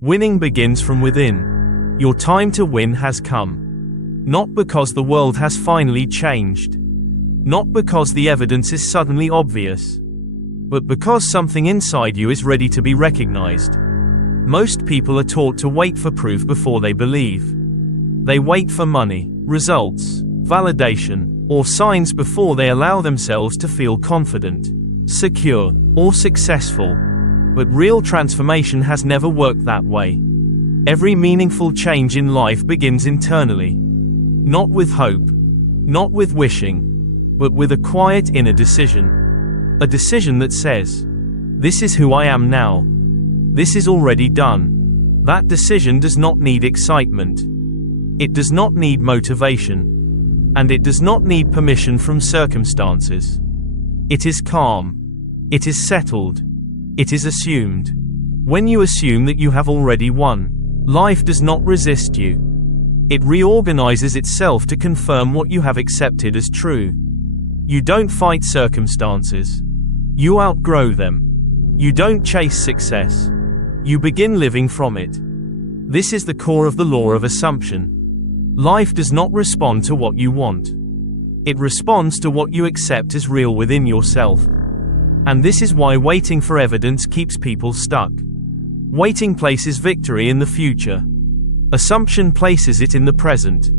Winning begins from within. Your time to win has come. Not because the world has finally changed. Not because the evidence is suddenly obvious. But because something inside you is ready to be recognized. Most people are taught to wait for proof before they believe. They wait for money, results, validation, or signs before they allow themselves to feel confident, secure, or successful. But real transformation has never worked that way. Every meaningful change in life begins internally. Not with hope, not with wishing, but with a quiet inner decision. A decision that says, "This is who I am now. This is already done." That decision does not need excitement. It does not need motivation. And it does not need permission from circumstances. It is calm. It is settled. It is assumed. When you assume that you have already won, life does not resist you. It reorganizes itself to confirm what you have accepted as true. You don't fight circumstances. You outgrow them. You don't chase success. You begin living from it. This is the core of the law of assumption. Life does not respond to what you want. It responds to what you accept as real within yourself. And this is why waiting for evidence keeps people stuck. Waiting places victory in the future. Assumption places it in the present.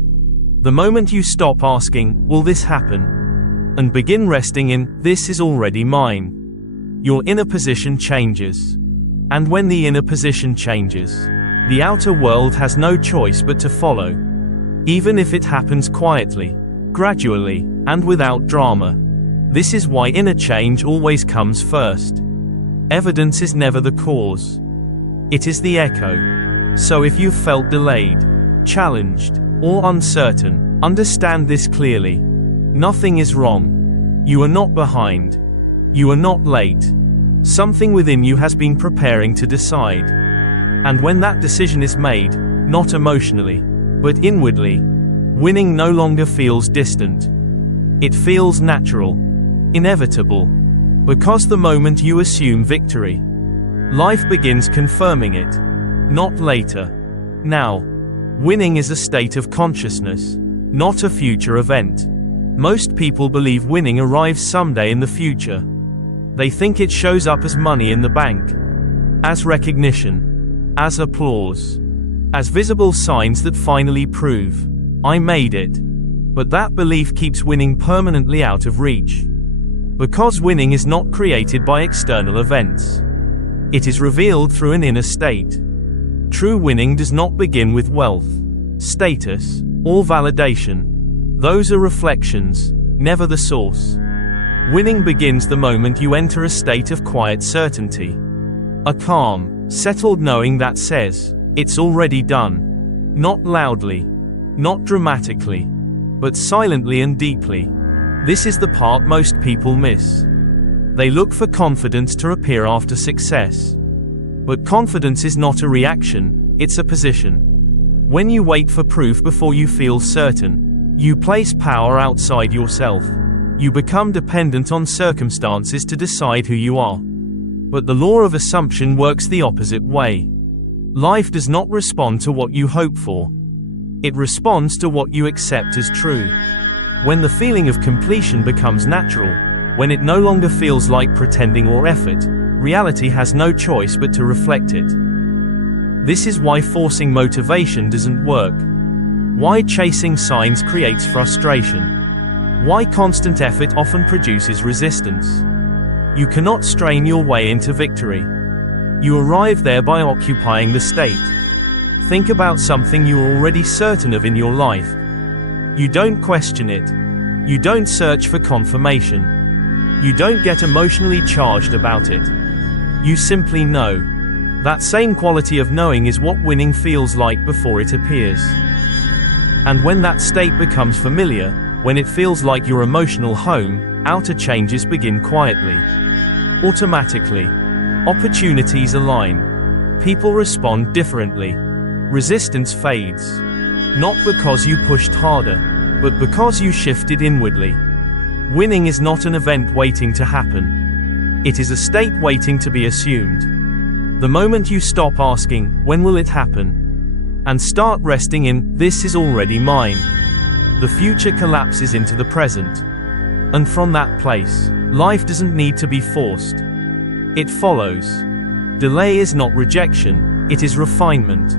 The moment you stop asking, "Will this happen?" and begin resting in, "This is already mine," your inner position changes. And when the inner position changes, the outer world has no choice but to follow. Even if it happens quietly, gradually, and without drama. This is why inner change always comes first. Evidence is never the cause. It is the echo. So if you've felt delayed, challenged, or uncertain, understand this clearly. Nothing is wrong. You are not behind. You are not late. Something within you has been preparing to decide. And when that decision is made, not emotionally, but inwardly, winning no longer feels distant. It feels natural, inevitable, because the moment you assume victory, life begins confirming it. Not later. Now. Winning is a state of consciousness, not a future event. Most people believe winning arrives someday in the future. They think it shows up as money in the bank, as recognition, as applause, as visible signs that finally prove, "I made it." But that belief keeps winning permanently out of reach. Because winning is not created by external events. It is revealed through an inner state. True winning does not begin with wealth, status, or validation. Those are reflections, never the source. Winning begins the moment you enter a state of quiet certainty. A calm, settled knowing that says, "It's already done." Not loudly, not dramatically, but silently and deeply. This is the part most people miss. They look for confidence to appear after success. But confidence is not a reaction, it's a position. When you wait for proof before you feel certain, you place power outside yourself. You become dependent on circumstances to decide who you are. But the law of assumption works the opposite way. Life does not respond to what you hope for. It responds to what you accept as true. When the feeling of completion becomes natural, when it no longer feels like pretending or effort, reality has no choice but to reflect it. This is why forcing motivation doesn't work. Why chasing signs creates frustration. Why constant effort often produces resistance. You cannot strain your way into victory. You arrive there by occupying the state. Think about something you are already certain of in your life. You don't question it. You don't search for confirmation. You don't get emotionally charged about it. You simply know. That same quality of knowing is what winning feels like before it appears. And when that state becomes familiar, when it feels like your emotional home, outer changes begin quietly. Automatically. Opportunities align. People respond differently. Resistance fades. Not because you pushed harder, but because you shifted inwardly. Winning is not an event waiting to happen. It is a state waiting to be assumed. The moment you stop asking, when will it happen? And start resting in, this is already mine. The future collapses into the present. And from that place, life doesn't need to be forced. It follows. Delay is not rejection, it is refinement.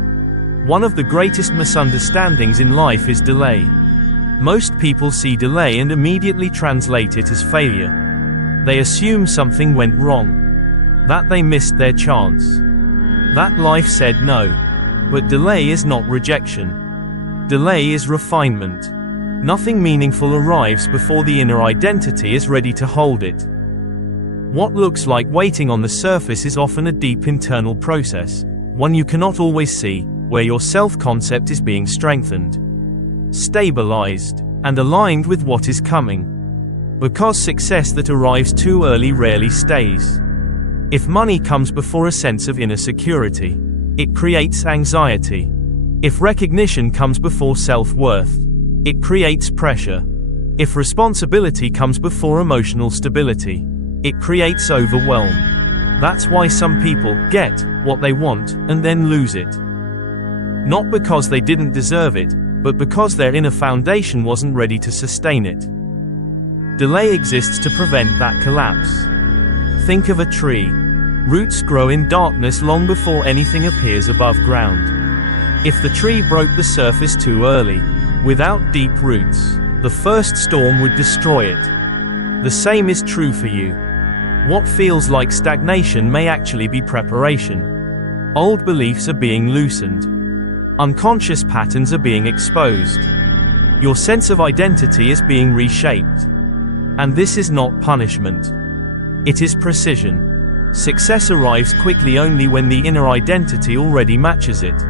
One of the greatest misunderstandings in life is delay. Most people see delay and immediately translate it as failure. They assume something went wrong. That they missed their chance. That life said no. But delay is not rejection. Delay is refinement. Nothing meaningful arrives before the inner identity is ready to hold it. What looks like waiting on the surface is often a deep internal process, one you cannot always see, where your self-concept is being strengthened, stabilized, and aligned with what is coming. Because success that arrives too early rarely stays. If money comes before a sense of inner security, it creates anxiety. If recognition comes before self-worth, it creates pressure. If responsibility comes before emotional stability, it creates overwhelm. That's why some people get what they want and then lose it. Not because they didn't deserve it, but because their inner foundation wasn't ready to sustain it. Delay exists to prevent that collapse. Think of a tree. Roots grow in darkness long before anything appears above ground. If the tree broke the surface too early, without deep roots, the first storm would destroy it. The same is true for you. What feels like stagnation may actually be preparation. Old beliefs are being loosened. Unconscious patterns are being exposed. Your sense of identity is being reshaped. And this is not punishment. It is precision. Success arrives quickly only when the inner identity already matches it.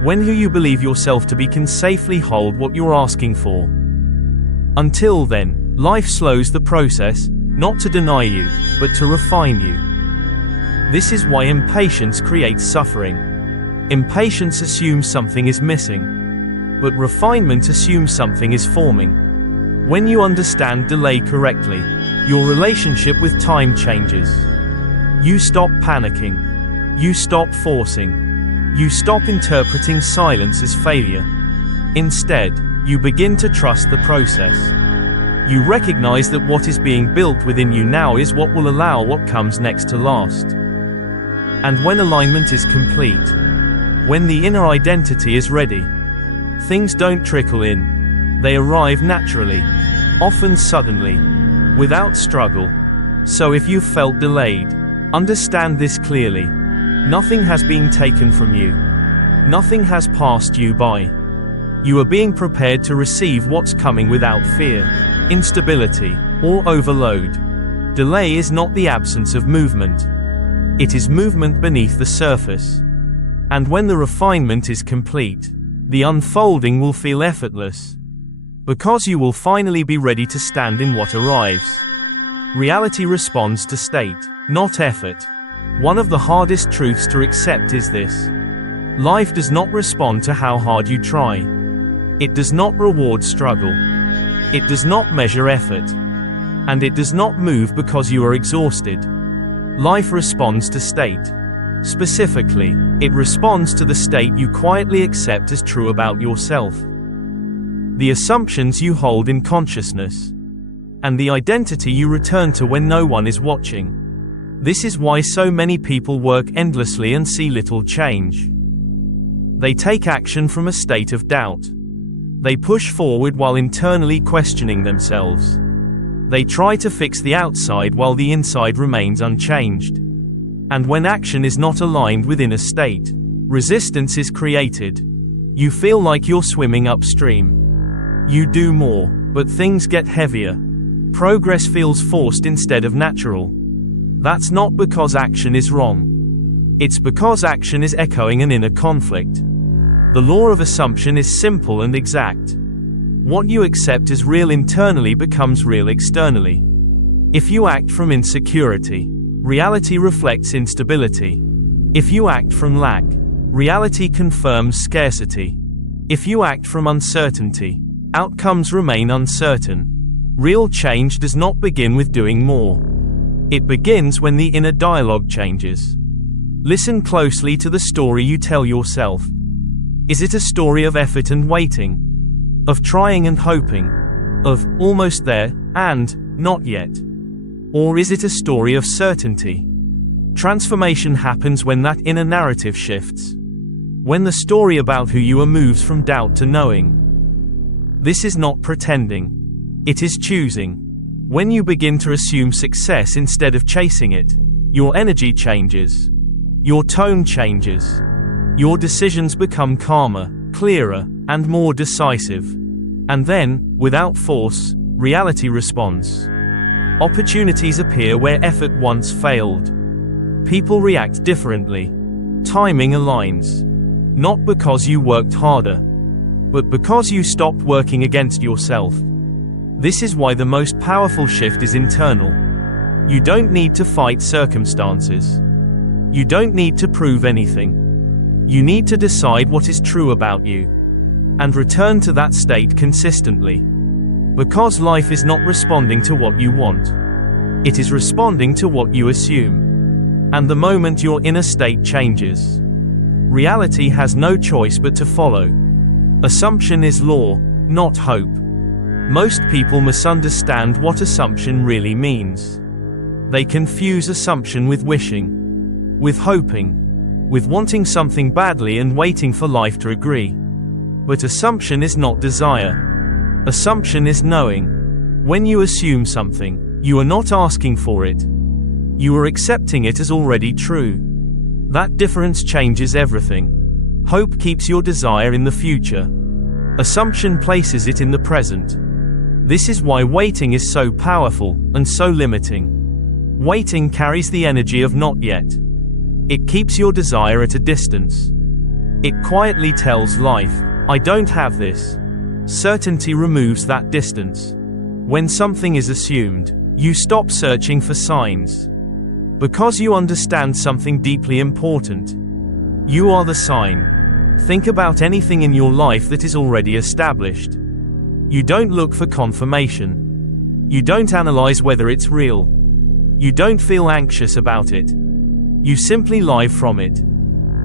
When who you believe yourself to be can safely hold what you're asking for. Until then, life slows the process, not to deny you, but to refine you. This is why impatience creates suffering. Impatience assumes something is missing. But refinement assumes something is forming. When you understand delay correctly, your relationship with time changes. You stop panicking. You stop forcing. You stop interpreting silence as failure. Instead, you begin to trust the process. You recognize that what is being built within you now is what will allow what comes next to last. And when alignment is complete, when the inner identity is ready, things don't trickle in. They arrive naturally, often suddenly, without struggle. So if you've felt delayed, understand this clearly. Nothing has been taken from you. Nothing has passed you by. You are being prepared to receive what's coming without fear, instability, or overload. Delay is not the absence of movement. It is movement beneath the surface. And when the refinement is complete, the unfolding will feel effortless. Because you will finally be ready to stand in what arrives. Reality responds to state, not effort. One of the hardest truths to accept is this. Life does not respond to how hard you try. It does not reward struggle. It does not measure effort. And it does not move because you are exhausted. Life responds to state. Specifically, it responds to the state you quietly accept as true about yourself. The assumptions you hold in consciousness. And the identity you return to when no one is watching. This is why so many people work endlessly and see little change. They take action from a state of doubt. They push forward while internally questioning themselves. They try to fix the outside while the inside remains unchanged. And when action is not aligned with inner state, resistance is created. You feel like you're swimming upstream. You do more, but things get heavier. Progress feels forced instead of natural. That's not because action is wrong. It's because action is echoing an inner conflict. The law of assumption is simple and exact. What you accept as real internally becomes real externally. If you act from insecurity, reality reflects instability. If you act from lack, reality confirms scarcity. If you act from uncertainty, outcomes remain uncertain. Real change does not begin with doing more. It begins when the inner dialogue changes. Listen closely to the story you tell yourself. Is it a story of effort and waiting? Of trying and hoping? Of almost there and not yet? Or is it a story of certainty? Transformation happens when that inner narrative shifts. When the story about who you are moves from doubt to knowing. This is not pretending. It is choosing. When you begin to assume success instead of chasing it, your energy changes. Your tone changes. Your decisions become calmer, clearer, and more decisive. And then, without force, reality responds. Opportunities appear where effort once failed. People react differently. Timing aligns. Not because you worked harder, but because you stopped working against yourself. This is why the most powerful shift is internal. You don't need to fight circumstances. You don't need to prove anything. You need to decide what is true about you, and return to that state consistently. Because life is not responding to what you want. It is responding to what you assume. And the moment your inner state changes, reality has no choice but to follow. Assumption is law, not hope. Most people misunderstand what assumption really means. They confuse assumption with wishing, with hoping, with wanting something badly and waiting for life to agree. But assumption is not desire. Assumption is knowing. When you assume something, you are not asking for it. You are accepting it as already true. That difference changes everything. Hope keeps your desire in the future. Assumption places it in the present. This is why waiting is so powerful and so limiting. Waiting carries the energy of not yet. It keeps your desire at a distance. It quietly tells life, I don't have this. Certainty removes that distance. When something is assumed, you stop searching for signs. Because you understand something deeply important. You are the sign. Think about anything in your life that is already established. You don't look for confirmation. You don't analyze whether it's real. You don't feel anxious about it. You simply live from it.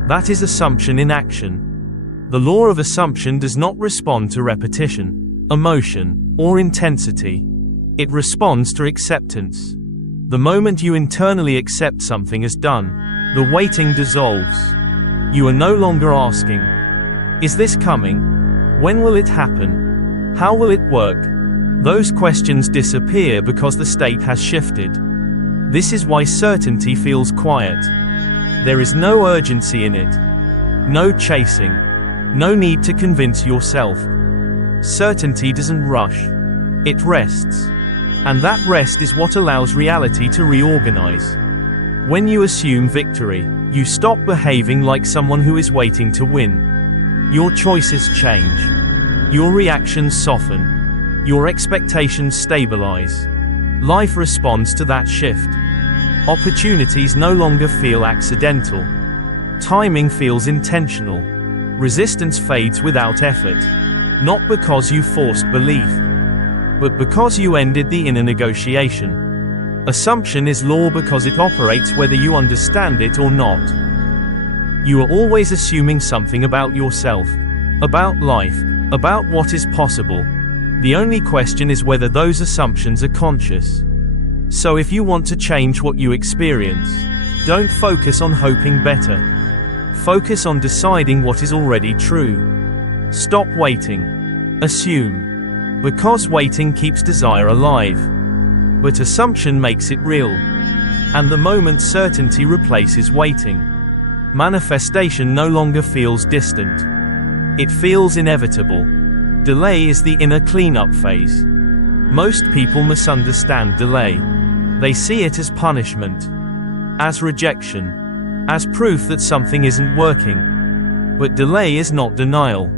That is assumption in action. The law of assumption does not respond to repetition, emotion, or intensity. It responds to acceptance. The moment you internally accept something as done, the waiting dissolves. You are no longer asking, is this coming? When will it happen? How will it work? Those questions disappear because the state has shifted. This is why certainty feels quiet. There is no urgency in it. No chasing. No need to convince yourself. Certainty doesn't rush. It rests. And that rest is what allows reality to reorganize. When you assume victory, you stop behaving like someone who is waiting to win. Your choices change. Your reactions soften. Your expectations stabilize. Life responds to that shift. Opportunities no longer feel accidental. Timing feels intentional. Resistance fades without effort. Not because you forced belief, but because you ended the inner negotiation. Assumption is law because it operates whether you understand it or not. You are always assuming something about yourself, about life, about what is possible. The only question is whether those assumptions are conscious. So if you want to change what you experience, don't focus on hoping better. Focus on deciding what is already true. Stop waiting. Assume. Because waiting keeps desire alive. But assumption makes it real. And the moment certainty replaces waiting, manifestation no longer feels distant. It feels inevitable. Delay is the inner cleanup phase. Most people misunderstand delay. They see it as punishment, as rejection, as proof that something isn't working. But delay is not denial.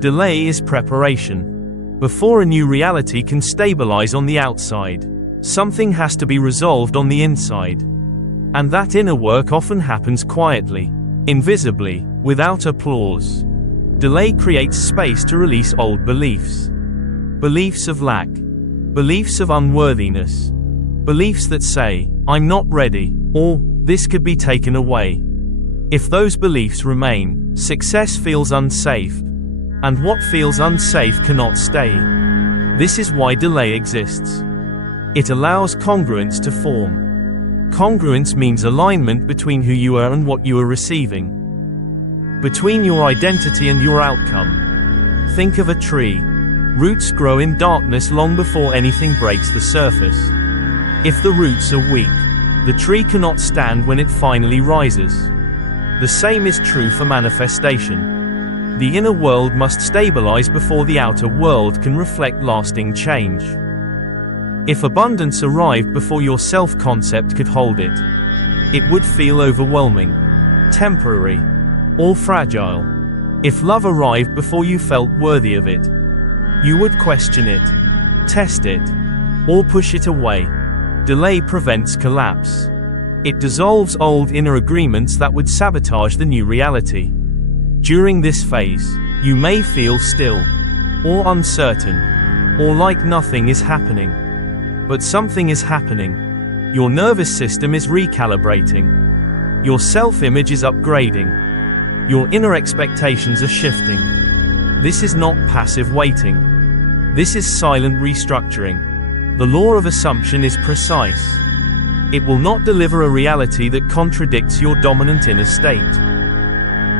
Delay is preparation. Before a new reality can stabilize on the outside, something has to be resolved on the inside. And that inner work often happens quietly, invisibly, without applause. Delay creates space to release old beliefs. Beliefs of lack. Beliefs of unworthiness. Beliefs that say, I'm not ready, or, this could be taken away. If those beliefs remain, success feels unsafe. And what feels unsafe cannot stay. This is why delay exists. It allows congruence to form. Congruence means alignment between who you are and what you are receiving. Between your identity and your outcome. Think of a tree. Roots grow in darkness long before anything breaks the surface. If the roots are weak, the tree cannot stand when it finally rises. The same is true for manifestation. The inner world must stabilize before the outer world can reflect lasting change. If abundance arrived before your self-concept could hold it, it would feel overwhelming, temporary, or fragile. If love arrived before you felt worthy of it, you would question it, test it, or push it away. Delay prevents collapse. It dissolves old inner agreements that would sabotage the new reality. During this phase, you may feel still, or uncertain, or like nothing is happening. But something is happening. Your nervous system is recalibrating. Your self-image is upgrading. Your inner expectations are shifting. This is not passive waiting. This is silent restructuring. The law of assumption is precise. It will not deliver a reality that contradicts your dominant inner state.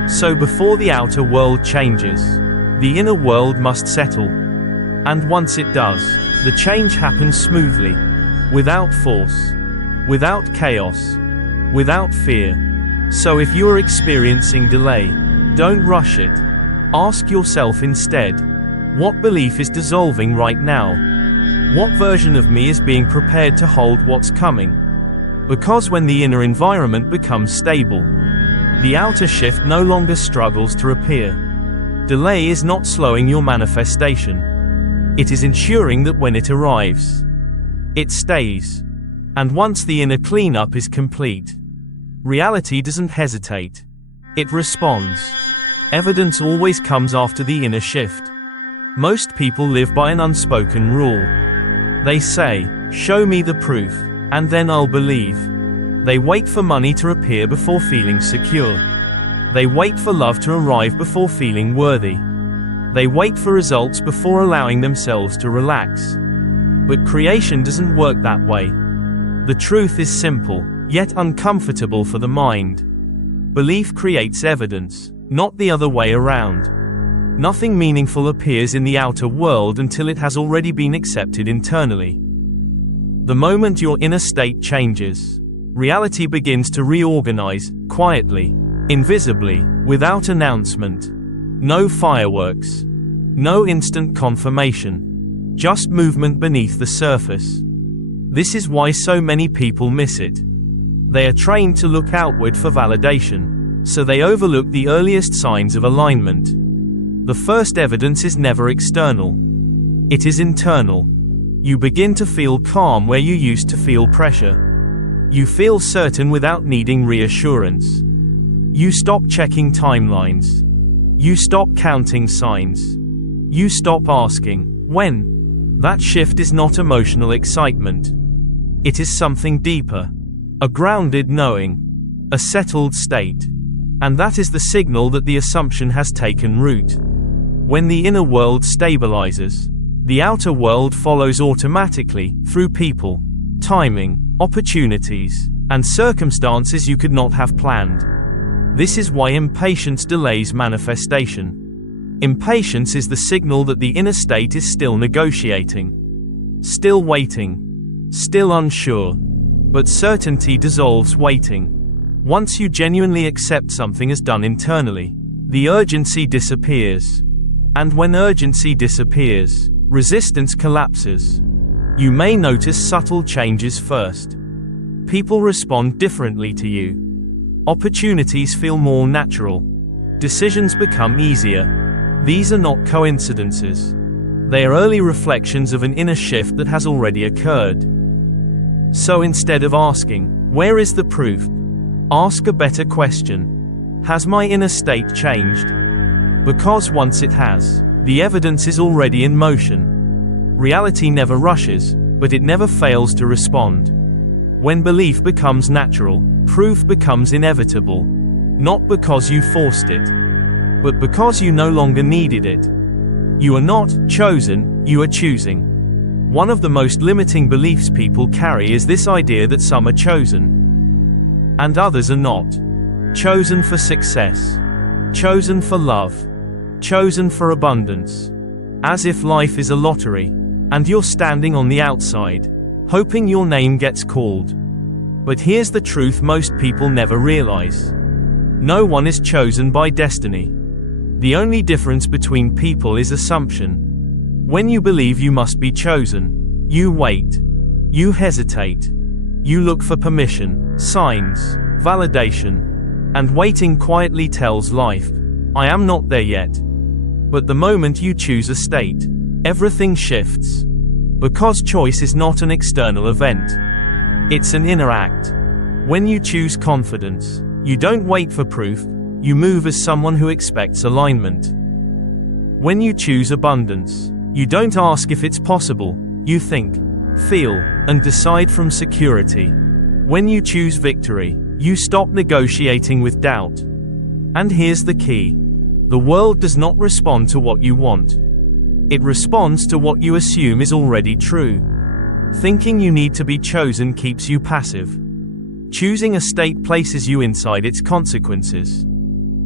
So before the outer world changes, the inner world must settle. And once it does, the change happens smoothly, without force, without chaos, without fear. So if you are experiencing delay, don't rush it. Ask yourself instead, what belief is dissolving right now? What version of me is being prepared to hold what's coming? Because when the inner environment becomes stable, the outer shift no longer struggles to appear. Delay is not slowing your manifestation. It is ensuring that when it arrives, it stays. And once the inner cleanup is complete, reality doesn't hesitate. It responds. Evidence always comes after the inner shift. Most people live by an unspoken rule. They say, "Show me the proof, and then I'll believe." They wait for money to appear before feeling secure. They wait for love to arrive before feeling worthy. They wait for results before allowing themselves to relax. But creation doesn't work that way. The truth is simple, yet uncomfortable for the mind. Belief creates evidence, not the other way around. Nothing meaningful appears in the outer world until it has already been accepted internally. The moment your inner state changes, reality begins to reorganize, quietly, invisibly, without announcement. No fireworks. No instant confirmation. Just movement beneath the surface. This is why so many people miss it. They are trained to look outward for validation, so they overlook the earliest signs of alignment. The first evidence is never external. It is internal. You begin to feel calm where you used to feel pressure. You feel certain without needing reassurance. You stop checking timelines. You stop counting signs. You stop asking, when? That shift is not emotional excitement. It is something deeper. A grounded knowing. A settled state. And that is the signal that the assumption has taken root. When the inner world stabilizes, the outer world follows automatically, through people, timing, opportunities, and circumstances you could not have planned. This is why impatience delays manifestation. Impatience is the signal that the inner state is still negotiating, still waiting, still unsure. But certainty dissolves waiting. Once you genuinely accept something as done internally, the urgency disappears. And when urgency disappears, resistance collapses. You may notice subtle changes first. People respond differently to you. Opportunities feel more natural. Decisions become easier. These are not coincidences. They are early reflections of an inner shift that has already occurred. So instead of asking, "Where is the proof?" ask a better question. Has my inner state changed? Because once it has, the evidence is already in motion. Reality never rushes, but it never fails to respond. When belief becomes natural, proof becomes inevitable. Not because you forced it, but because you no longer needed it. You are not chosen, you are choosing. One of the most limiting beliefs people carry is this idea that some are chosen, and others are not. Chosen for success, chosen for love, chosen for abundance. As if life is a lottery, and you're standing on the outside, hoping your name gets called. But here's the truth most people never realize. No one is chosen by destiny. The only difference between people is assumption. When you believe you must be chosen, you wait. You hesitate. You look for permission, signs, validation. And waiting quietly tells life, I am not there yet. But the moment you choose a state, everything shifts. Because choice is not an external event. It's an inner act. When you choose confidence, you don't wait for proof, you move as someone who expects alignment. When you choose abundance, you don't ask if it's possible, you think, feel, and decide from security. When you choose victory, you stop negotiating with doubt. And here's the key. The world does not respond to what you want. It responds to what you assume is already true. Thinking you need to be chosen keeps you passive. Choosing a state places you inside its consequences.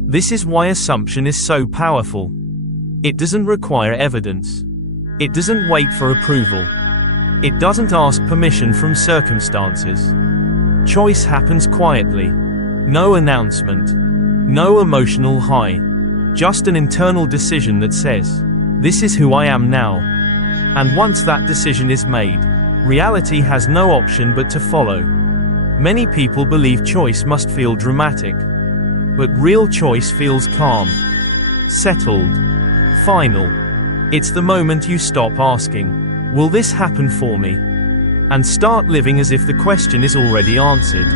This is why assumption is so powerful. It doesn't require evidence. It doesn't wait for approval. It doesn't ask permission from circumstances. Choice happens quietly. No announcement. No emotional high. Just an internal decision that says, this is who I am now. And once that decision is made, reality has no option but to follow. Many people believe choice must feel dramatic. But real choice feels calm, settled, final. It's the moment you stop asking, will this happen for me? And start living as if the question is already answered.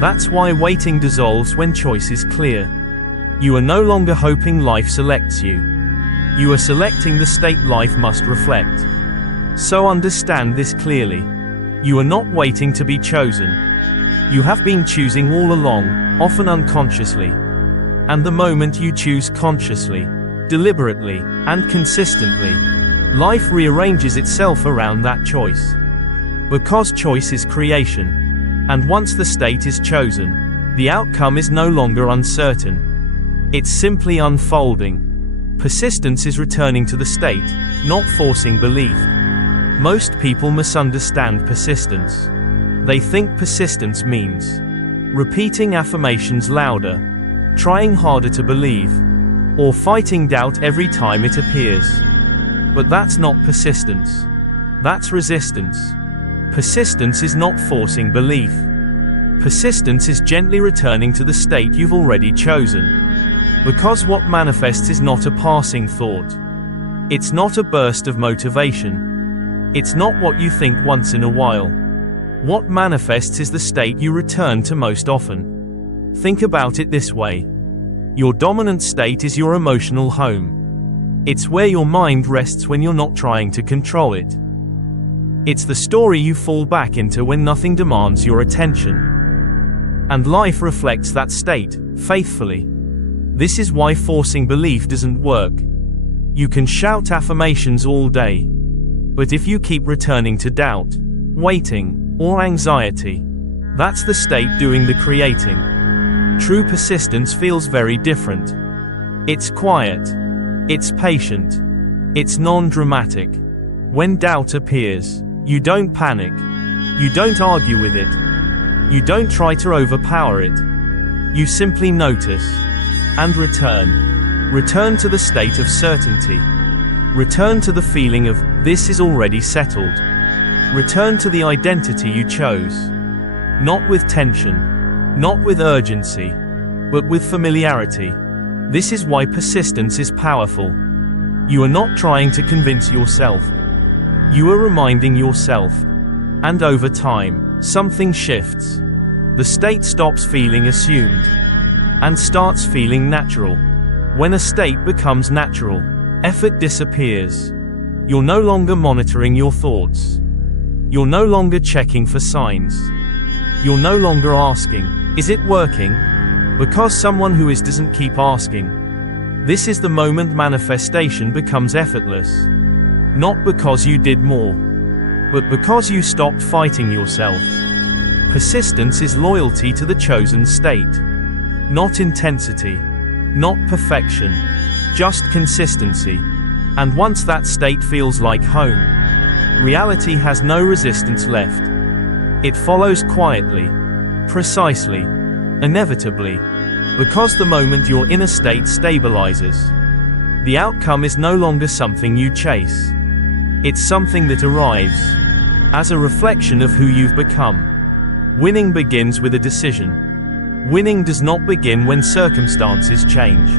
That's why waiting dissolves when choice is clear. You are no longer hoping life selects you. You are selecting the state life must reflect. So understand this clearly. You are not waiting to be chosen. You have been choosing all along, often unconsciously. And the moment you choose consciously, deliberately, and consistently, life rearranges itself around that choice. Because choice is creation. And once the state is chosen, the outcome is no longer uncertain. It's simply unfolding. Persistence is returning to the state, not forcing belief. Most people misunderstand persistence. They think persistence means repeating affirmations louder, trying harder to believe, or fighting doubt every time it appears. But that's not persistence. That's resistance. Persistence is not forcing belief. Persistence is gently returning to the state you've already chosen. Because what manifests is not a passing thought. It's not a burst of motivation. It's not what you think once in a while. What manifests is the state you return to most often. Think about it this way. Your dominant state is your emotional home. It's where your mind rests when you're not trying to control it. It's the story you fall back into when nothing demands your attention. And life reflects that state, faithfully. This is why forcing belief doesn't work. You can shout affirmations all day. But if you keep returning to doubt, waiting, or anxiety, that's the state doing the creating. True persistence feels very different. It's quiet. It's patient. It's non-dramatic. When doubt appears, you don't panic. You don't argue with it. You don't try to overpower it. You simply notice. And return. Return to the state of certainty. Return to the feeling of, this is already settled. Return to the identity you chose. Not with tension. Not with urgency. But with familiarity. This is why persistence is powerful. You are not trying to convince yourself. You are reminding yourself. And over time, something shifts. The state stops feeling assumed. And starts feeling natural. When a state becomes natural, effort disappears. You're no longer monitoring your thoughts. You're no longer checking for signs. You're no longer asking, is it working? Because someone who is doesn't keep asking. This is the moment manifestation becomes effortless. Not because you did more, but because you stopped fighting yourself. Persistence is loyalty to the chosen state. Not intensity. Not perfection. Just consistency. And once that state feels like home, reality has no resistance left. It follows quietly, precisely, inevitably, because the moment your inner state stabilizes, the outcome is no longer something you chase. It's something that arrives as a reflection of who you've become. Winning begins with a decision. Winning does not begin when circumstances change.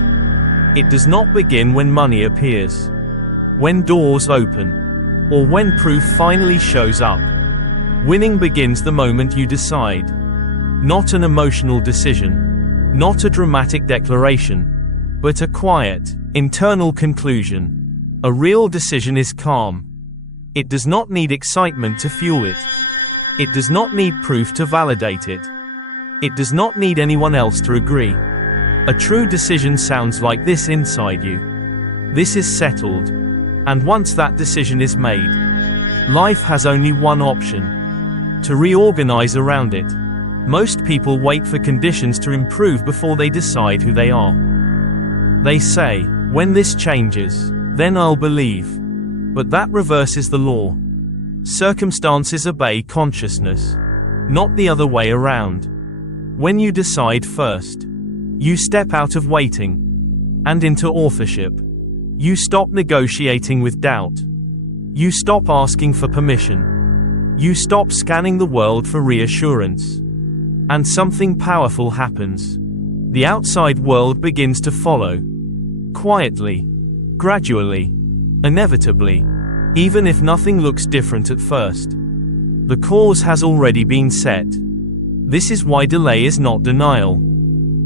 It does not begin when money appears, when doors open, or when proof finally shows up. Winning begins the moment you decide. Not an emotional decision, not a dramatic declaration, but a quiet, internal conclusion. A real decision is calm. It does not need excitement to fuel it. It does not need proof to validate it. It does not need anyone else to agree. A true decision sounds like this inside you. This is settled. And once that decision is made, life has only one option: to reorganize around it. Most people wait for conditions to improve before they decide who they are. They say, when this changes, then I'll believe. But that reverses the law. Circumstances obey consciousness, not the other way around. When you decide first, you step out of waiting and into authorship. You stop negotiating with doubt. You stop asking for permission. You stop scanning the world for reassurance. And something powerful happens. The outside world begins to follow. Quietly. Gradually. Inevitably. Even if nothing looks different at first. The cause has already been set. This is why delay is not denial.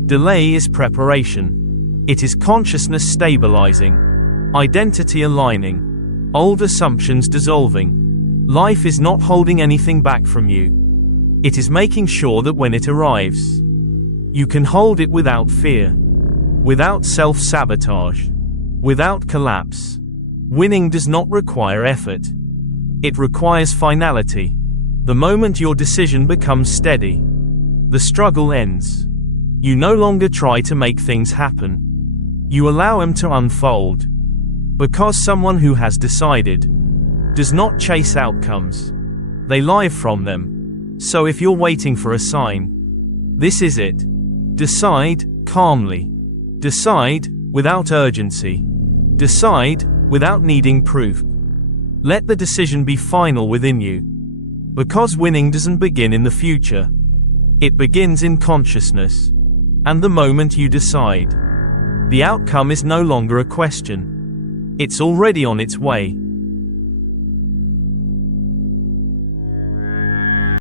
Delay is preparation. It is consciousness stabilizing. Identity aligning. Old assumptions dissolving. Life is not holding anything back from you. It is making sure that when it arrives, you can hold it without fear, without self-sabotage, without collapse. Winning does not require effort. It requires finality. The moment your decision becomes steady, the struggle ends. You no longer try to make things happen. You allow them to unfold. Because someone who has decided does not chase outcomes. They live from them. So if you're waiting for a sign, this is it. Decide calmly. Decide without urgency. Decide without needing proof. Let the decision be final within you. Because winning doesn't begin in the future. It begins in consciousness. And the moment you decide, the outcome is no longer a question. It's already on its way.